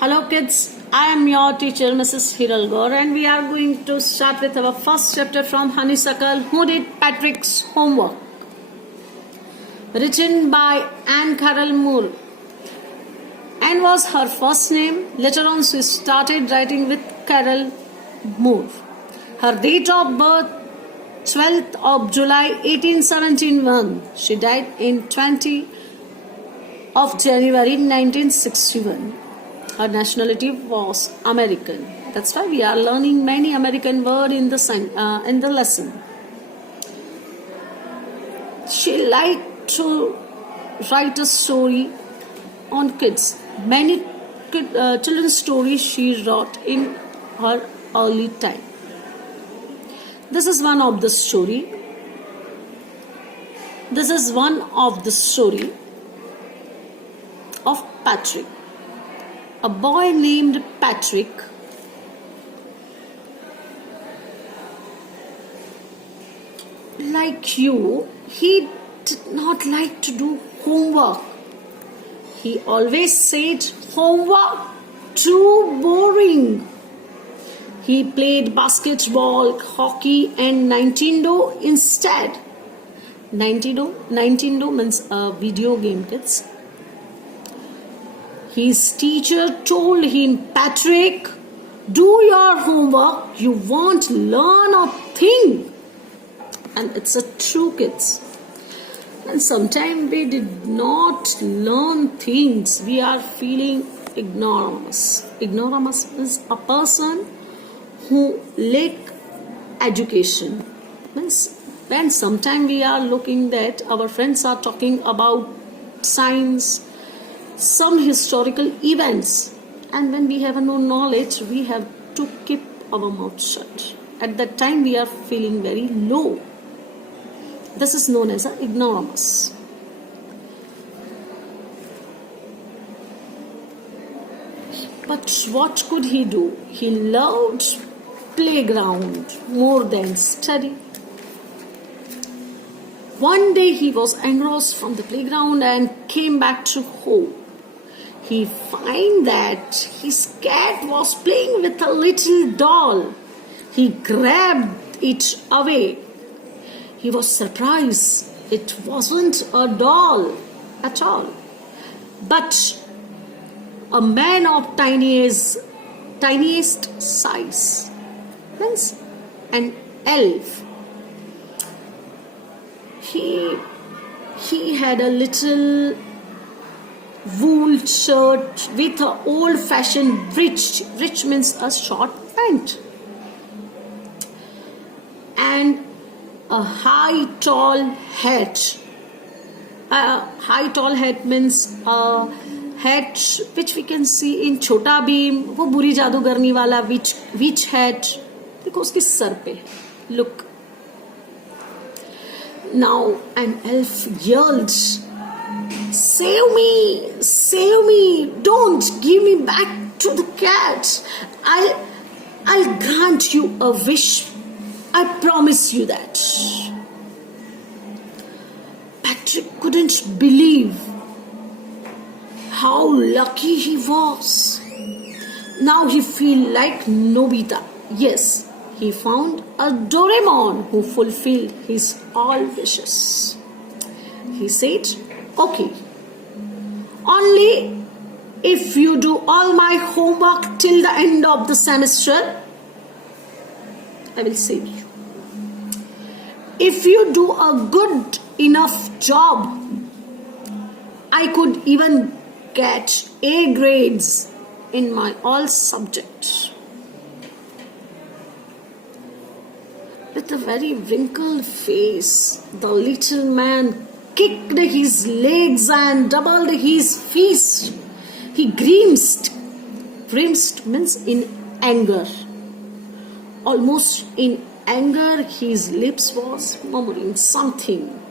Hello kids, I am your teacher Mrs. Hiral Gaur and we are going to start with our first chapter from Honeysuckle, Who Did Patrick's Homework? Written by Anne Carroll Moore. Anne was her first name. Later on she started writing with Carroll Moore. Her date of birth 12th of July 1871. She died in 20 of January 1961. Her nationality was American. That's why we are learning many American words in the lesson. She liked to write a story on kids. Many children's stories she wrote in her early time. This is one of the story. This is one of the story of Patrick. A boy named Patrick like you, he did not like to do homework. He always said homework too boring. He played basketball, hockey and Nintendo instead. Nintendo means a video game, kids. His teacher told him, Patrick, do your homework. You won't learn a thing. And it's a true, kids. And sometimes we did not learn things. We are feeling ignoramus. Ignoramus is a person who lack education. Means when sometimes we are looking that our friends are talking about science, some historical events, and when we have no knowledge, we have to keep our mouth shut. At that time, we are feeling very low. This is known as an ignoramus. But what could he do? He loved playground more than study. One day he was engrossed from the playground and came back to home. He found that his cat was playing with a little doll. He grabbed it away. He was surprised. It wasn't a doll at all, but a man of tiniest size. Means an elf. He had a little wool shirt with an old-fashioned rich means a short pant, and a high tall hat. A high tall hat means a hat which we can see in Chota Bheem, वो बुरी जादूगरनी वाला witch hat. देखो उसके sir पे. Look. Now an elf yelled, Save me, don't give me back to the cat. I'll grant you a wish. I promise you that. Patrick couldn't believe how lucky he was. Now he feel like Nobita. Yes, he found a Doraemon who fulfilled his all wishes. He said, okay, only if you do all my homework till the end of the semester, I will save you. If you do a good enough job, I could even get A grades in my all subjects. With a very wrinkled face, the little man kicked his legs and doubled his fist. He grimaced. Grimaced means in anger. Almost in anger, his lips was murmuring something.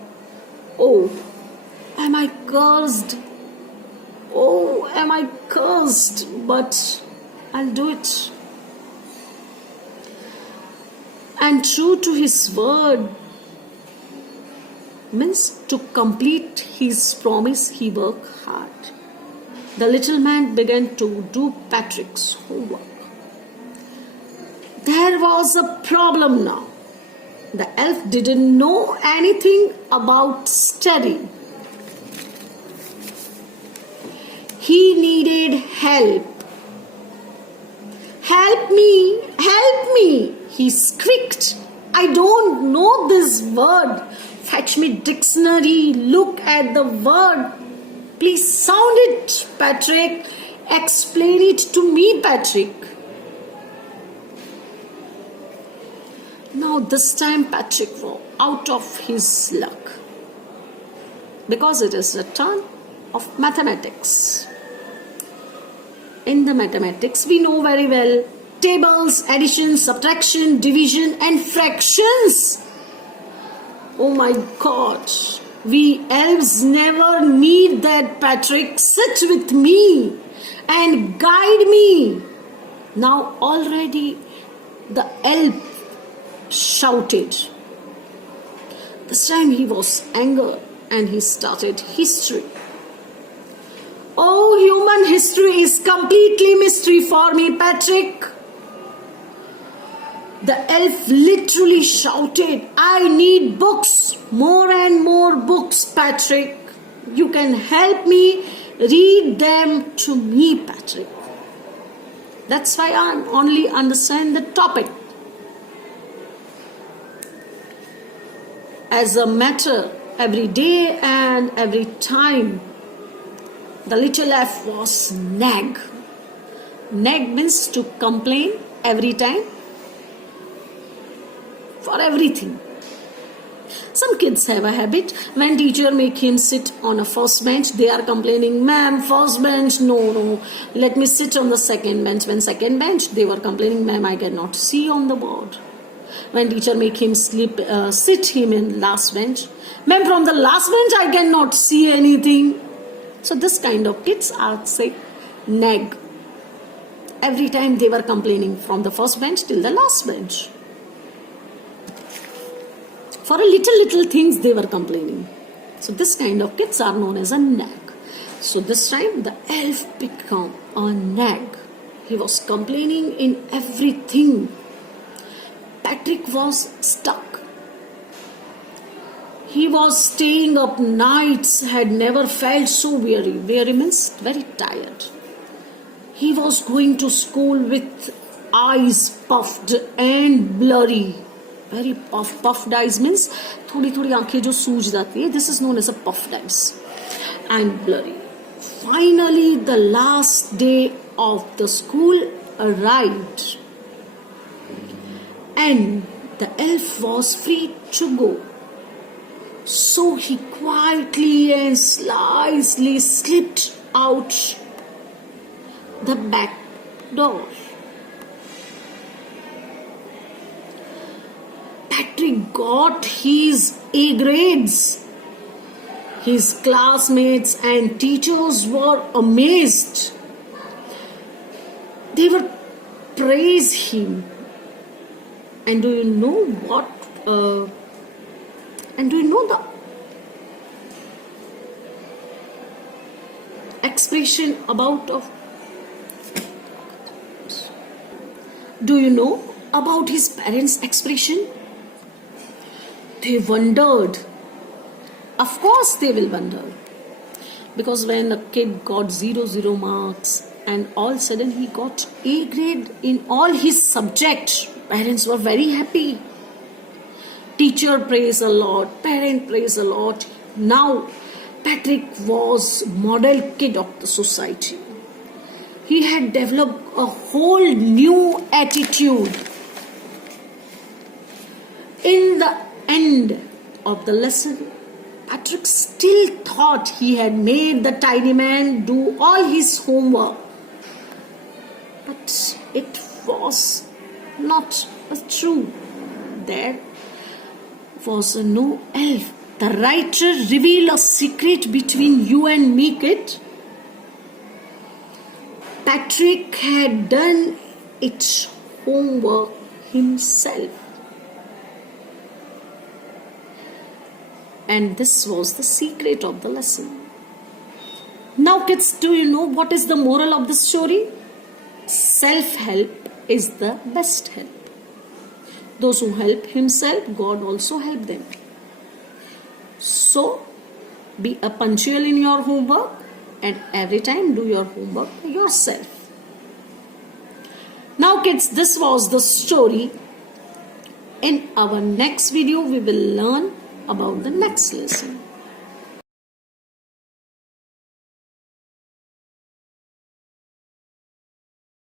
Oh, am I cursed? Oh, am I cursed? But I'll do it. And true to his word, means to complete his promise, he worked hard. the little man began to do Patrick's homework. There was a problem now. The elf didn't know anything about studying. He needed help. Help me, he squeaked. I don't know this word. Fetch me dictionary, look at the word. Please sound it, Patrick. Explain it to me, Patrick. Now this time Patrick was out of his luck. Because it is the turn of mathematics. In the mathematics, we know very well tables, addition, subtraction, division and fractions. Oh my God, we elves never need that, Patrick. Sit with me and guide me. Now already the elf shouted. This time he was angered and he started history. Oh, human history is completely mystery for me, Patrick. The elf literally shouted, I need books, more and more books, Patrick. You can help me read them to me, Patrick. That's why I only understand the topic. As a matter, every day and every time, the little elf was nag. Nag means to complain every time for everything. Some kids have a habit. When teacher make him sit on a first bench, they are complaining, ma'am, first bench, no, let me sit on the second bench. When second bench, they were complaining, ma'am, I cannot see on the board. When teacher make him sit him in last bench, ma'am, from the last bench, I cannot see anything. So this kind of kids are say nag. Every time they were complaining from the first bench till the last bench. For a little things they were complaining. So this kind of kids are known as a nag. So this time the elf became a nag. He was complaining in everything. Patrick was stuck. He was staying up nights, had never felt so weary. Weary means very tired. He was going to school with eyes puffed and blurry. Very puffed eyes means थोड़ी आंखें जो सूज जाती है. This is known as a puffed eyes and blurry. Finally, the last day of the school arrived, and the elf was free to go. So he quietly and slyly slipped out the back door. Patrick got his A grades. His classmates and teachers were amazed. They would praise him. And do you know what? And do you know the expression about of? Do you know about his parents' expression? They wondered. Of course they will wonder. Because when a kid got 0 marks and all of a sudden he got A grade in all his subjects, parents were very happy. Teacher praised a lot, parent praised a lot. Now Patrick was model kid of the society. He had developed a whole new attitude. In the end of the lesson, Patrick still thought he had made the tiny man do all his homework. But it was not true. There was no elf. The writer revealed a secret between you and me, kid. Patrick had done its homework himself. And this was the secret of the lesson. Now kids, do you know what is the moral of the story? Self-help is the best help. Those who help himself, God also help them. So be a punctual in your homework and every time do your homework yourself. Now kids, this was the story. In our next video we will learn about the next lesson.